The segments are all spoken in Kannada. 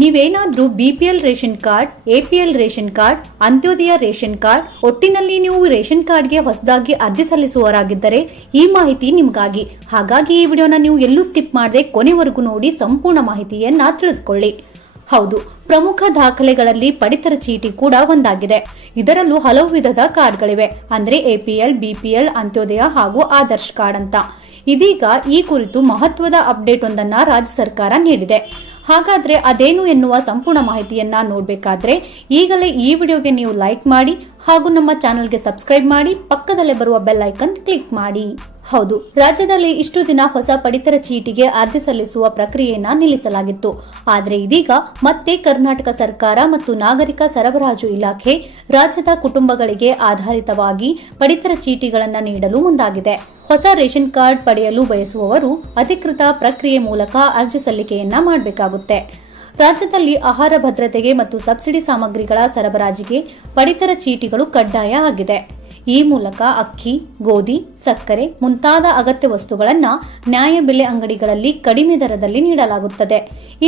ನೀವೇನಾದ್ರೂ BPL ration card, APL ration card, Antyodaya ration card, ಒಟ್ಟಿನಲ್ಲಿ ನೀವು ರೇಷನ್ ಕಾರ್ಡ್ಗೆ ಹೊಸದಾಗಿ ಅರ್ಜಿ ಸಲ್ಲಿಸುವವರಾಗಿದ್ದರೆ ಈ ಮಾಹಿತಿ ನಿಮಗಾಗಿ. ಹಾಗಾಗಿ ಈ ವಿಡಿಯೋನ ನೀವು ಎಲ್ಲೂ ಸ್ಕಿಪ್ ಮಾಡದೆ ಕೊನೆವರೆಗೂ ನೋಡಿ ಸಂಪೂರ್ಣ ಮಾಹಿತಿಯನ್ನ ತಿಳಿದುಕೊಳ್ಳಿ. ಹೌದು, ಪ್ರಮುಖ ದಾಖಲೆಗಳಲ್ಲಿ ಪಡಿತರ ಚೀಟಿ ಕೂಡ ಒಂದಾಗಿದೆ. ಇದರಲ್ಲೂ ಹಲವು ವಿಧದ ಕಾರ್ಡ್ಗಳಿವೆ. ಅಂದ್ರೆ APL, BPL, ಅಂತ್ಯೋದಯ ಹಾಗೂ ಆದರ್ಶ್ ಕಾರ್ಡ್ ಅಂತ. ಇದೀಗ ಈ ಕುರಿತು ಮಹತ್ವದ ಅಪ್ಡೇಟ್ ಒಂದನ್ನ ರಾಜ್ಯ ಸರ್ಕಾರ ನೀಡಿದೆ. ಹಾಗಾದ್ರೆ ಅದೇನು ಎನ್ನುವ ಸಂಪೂರ್ಣ ಮಾಹಿತಿಯನ್ನ ನೋಡಬೇಕಾದ್ರೆ ಈಗಲೇ ಈ ವಿಡಿಯೋಗೆ ನೀವು ಲೈಕ್ ಮಾಡಿ ಹಾಗೂ ನಮ್ಮ ಚಾನೆಲ್ಗೆ ಸಬ್ಸ್ಕ್ರೈಬ್ ಮಾಡಿ, ಪಕ್ಕದಲ್ಲೇ ಬರುವ ಬೆಲ್ ಐಕನ್ ಕ್ಲಿಕ್ ಮಾಡಿ. ಹೌದು, ರಾಜ್ಯದಲ್ಲಿ ಇಷ್ಟು ದಿನ ಹೊಸ ಪಡಿತರ ಚೀಟಿಗೆ ಅರ್ಜಿ ಸಲ್ಲಿಸುವ ಪ್ರಕ್ರಿಯೆಯನ್ನ ನಿಲ್ಲಿಸಲಾಗಿತ್ತು. ಆದರೆ ಇದೀಗ ಮತ್ತೆ ಕರ್ನಾಟಕ ಸರ್ಕಾರ ಮತ್ತು ನಾಗರಿಕ ಸರಬರಾಜು ಇಲಾಖೆ ರಾಜ್ಯದ ಕುಟುಂಬಗಳಿಗೆ ಆಧಾರಿತವಾಗಿ ಪಡಿತರ ಚೀಟಿಗಳನ್ನು ನೀಡಲು ಮುಂದಾಗಿದೆ. ಹೊಸ ರೇಷನ್ ಕಾರ್ಡ್ ಪಡೆಯಲು ಬಯಸುವವರು ಅಧಿಕೃತ ಪ್ರಕ್ರಿಯೆ ಮೂಲಕ ಅರ್ಜಿ ಸಲ್ಲಿಕೆಯನ್ನ ಮಾಡಬೇಕಾಗುತ್ತೆ. ರಾಜ್ಯದಲ್ಲಿ ಆಹಾರ ಭದ್ರತೆಗೆ ಮತ್ತು ಸಬ್ಸಿಡಿ ಸಾಮಗ್ರಿಗಳ ಸರಬರಾಜಿಗೆ ಪಡಿತರ ಚೀಟಿಗಳು ಕಡ್ಡಾಯ ಆಗಿದೆ. ಈ ಮೂಲಕ ಅಕ್ಕಿ, ಗೋಧಿ, ಸಕ್ಕರೆ ಮುಂತಾದ ಅಗತ್ಯ ವಸ್ತುಗಳನ್ನು ನ್ಯಾಯಬೆಲೆ ಅಂಗಡಿಗಳಲ್ಲಿ ಕಡಿಮೆ ದರದಲ್ಲಿ ನೀಡಲಾಗುತ್ತದೆ.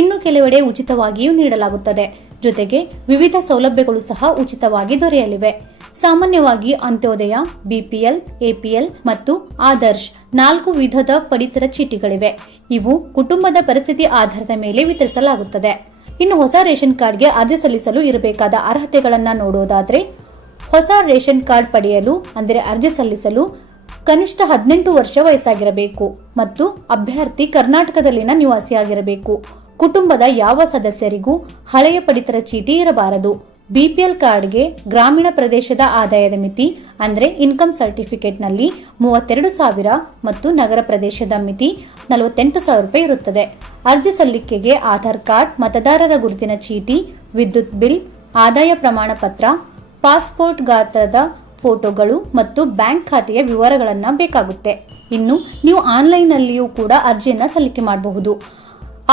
ಇನ್ನು ಕೆಲವೆಡೆ ಉಚಿತವಾಗಿಯೂ ನೀಡಲಾಗುತ್ತದೆ. ಜೊತೆಗೆ ವಿವಿಧ ಸೌಲಭ್ಯಗಳು ಸಹ ಉಚಿತವಾಗಿ ದೊರೆಯಲಿವೆ. ಸಾಮಾನ್ಯವಾಗಿ ಅಂತ್ಯೋದಯ, BPL, APL ಮತ್ತು ಆದರ್ಶ್ 4 ವಿಧದ ಪಡಿತರ ಚೀಟಿಗಳಿವೆ. ಇವು ಕುಟುಂಬದ ಪರಿಸ್ಥಿತಿ ಆಧಾರದ ಮೇಲೆ ವಿತರಿಸಲಾಗುತ್ತದೆ. ಇನ್ನು ಹೊಸ ರೇಷನ್ ಕಾರ್ಡ್ಗೆ ಅರ್ಜಿ ಸಲ್ಲಿಸಲು ಇರಬೇಕಾದ ಅರ್ಹತೆಗಳನ್ನು ನೋಡೋದಾದ್ರೆ, ಹೊಸ ರೇಷನ್ ಕಾರ್ಡ್ ಪಡೆಯಲು ಅಂದರೆ ಅರ್ಜಿ ಸಲ್ಲಿಸಲು ಕನಿಷ್ಠ 18 ವರ್ಷ ವಯಸ್ಸಾಗಿರಬೇಕು ಮತ್ತು ಅಭ್ಯರ್ಥಿ ಕರ್ನಾಟಕದಲ್ಲಿನ ನಿವಾಸಿಯಾಗಿರಬೇಕು. ಕುಟುಂಬದ ಯಾವ ಸದಸ್ಯರಿಗೂ ಹಳೆಯ ಪಡಿತರ ಚೀಟಿ ಇರಬಾರದು. BPL ಕಾರ್ಡ್ಗೆ ಗ್ರಾಮೀಣ ಪ್ರದೇಶದ ಆದಾಯದ ಮಿತಿ ಅಂದರೆ ಇನ್ಕಮ್ ಸರ್ಟಿಫಿಕೇಟ್ನಲ್ಲಿ 32,000 ಮತ್ತು ನಗರ ಪ್ರದೇಶದ ಮಿತಿ 48,000 ರೂಪಾಯಿ ಇರುತ್ತದೆ. ಅರ್ಜಿ ಸಲ್ಲಿಕೆಗೆ ಆಧಾರ್ ಕಾರ್ಡ್, ಮತದಾರರ ಗುರುತಿನ ಚೀಟಿ, ವಿದ್ಯುತ್ ಬಿಲ್, ಆದಾಯ ಪ್ರಮಾಣ ಪತ್ರ, ಪಾಸ್ಪೋರ್ಟ್ ಗಾತ್ರದ ಫೋಟೋಗಳು ಮತ್ತು ಬ್ಯಾಂಕ್ ಖಾತೆಯ ವಿವರಗಳನ್ನು ಬೇಕಾಗುತ್ತೆ. ಇನ್ನು ನೀವು ಆನ್ಲೈನ್ನಲ್ಲಿಯೂ ಕೂಡ ಅರ್ಜಿಯನ್ನು ಸಲ್ಲಿಕೆ ಮಾಡಬಹುದು.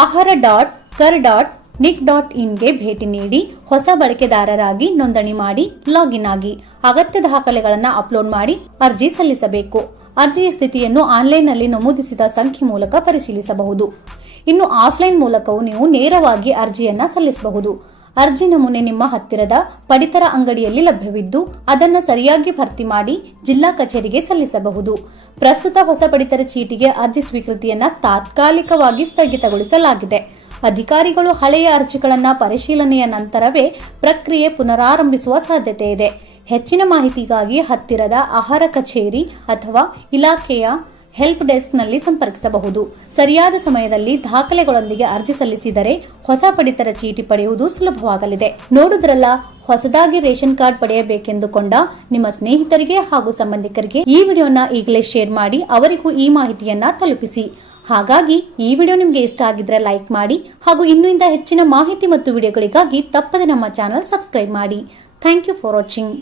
ahara.kar.nic.inಗೆ ಭೇಟಿ ನೀಡಿ ಹೊಸ ಬಳಕೆದಾರರಾಗಿ ನೋಂದಣಿ ಮಾಡಿ ಲಾಗಿನ್ ಆಗಿ ಅಗತ್ಯ ದಾಖಲೆಗಳನ್ನು ಅಪ್ಲೋಡ್ ಮಾಡಿ ಅರ್ಜಿ ಸಲ್ಲಿಸಬೇಕು. ಅರ್ಜಿಯ ಸ್ಥಿತಿಯನ್ನು ಆನ್ಲೈನ್ನಲ್ಲಿ ನಮೂದಿಸಿದ ಸಂಖ್ಯೆ ಮೂಲಕ ಪರಿಶೀಲಿಸಬಹುದು. ಇನ್ನು ಆಫ್ಲೈನ್ ಮೂಲಕವೂ ನೀವು ನೇರವಾಗಿ ಅರ್ಜಿಯನ್ನ ಸಲ್ಲಿಸಬಹುದು. ಅರ್ಜಿ ನಮೂನೆ ನಿಮ್ಮ ಹತ್ತಿರದ ಪಡಿತರ ಅಂಗಡಿಯಲ್ಲಿ ಲಭ್ಯವಿದ್ದು ಅದನ್ನು ಸರಿಯಾಗಿ ಭರ್ತಿ ಮಾಡಿ ಜಿಲ್ಲಾ ಕಚೇರಿಗೆ ಸಲ್ಲಿಸಬಹುದು. ಪ್ರಸ್ತುತ ಹೊಸ ಪಡಿತರ ಚೀಟಿಗೆ ಅರ್ಜಿ ಸ್ವೀಕೃತಿಯನ್ನ ತಾತ್ಕಾಲಿಕವಾಗಿ ಸ್ಥಗಿತಗೊಳಿಸಲಾಗಿದೆ. ಅಧಿಕಾರಿಗಳು ಹಳೆಯ ಅರ್ಜಿಗಳನ್ನು ಪರಿಶೀಲನೆಯ ನಂತರವೇ ಪ್ರಕ್ರಿಯೆ ಪುನರಾರಂಭಿಸುವ ಸಾಧ್ಯತೆ ಇದೆ. ಹೆಚ್ಚಿನ ಮಾಹಿತಿಗಾಗಿ ಹತ್ತಿರದ ಆಹಾರ ಕಚೇರಿ ಅಥವಾ ಇಲಾಖೆಯ ಹೆಲ್ಪ್ ಡೆಸ್ಕ್ನಲ್ಲಿ ಸಂಪರ್ಕಿಸಬಹುದು. ಸರಿಯಾದ ಸಮಯದಲ್ಲಿ ದಾಖಲೆಗಳೊಂದಿಗೆ ಅರ್ಜಿ ಸಲ್ಲಿಸಿದರೆ ಹೊಸ ಪಡಿತರ ಚೀಟಿ ಪಡೆಯುವುದು ಸುಲಭವಾಗಲಿದೆ. ನೋಡುದ್ರಲ್ಲ, ಹೊಸದಾಗಿ ರೇಷನ್ ಕಾರ್ಡ್ ಪಡೆಯಬೇಕೆಂದುಕೊಂಡ ನಿಮ್ಮ ಸ್ನೇಹಿತರಿಗೆ ಹಾಗೂ ಸಂಬಂಧಿಕರಿಗೆ ಈ ವಿಡಿಯೋನ ಈಗಲೇ ಶೇರ್ ಮಾಡಿ ಅವರಿಗೂ ಈ ಮಾಹಿತಿಯನ್ನ ತಲುಪಿಸಿ. ಹಾಗಾಗಿ ಈ ವಿಡಿಯೋ ನಿಮಗೆ ಇಷ್ಟ ಆಗಿದ್ರೆ ಲೈಕ್ ಮಾಡಿ ಹಾಗೂ ಇನ್ನೂ ಹೆಚ್ಚಿನ ಮಾಹಿತಿ ಮತ್ತು ವಿಡಿಯೋಗಳಿಗಾಗಿ ತಪ್ಪದೆ ನಮ್ಮ ಚಾನೆಲ್ ಸಬ್ಸ್ಕ್ರೈಬ್ ಮಾಡಿ. Thank you for watching.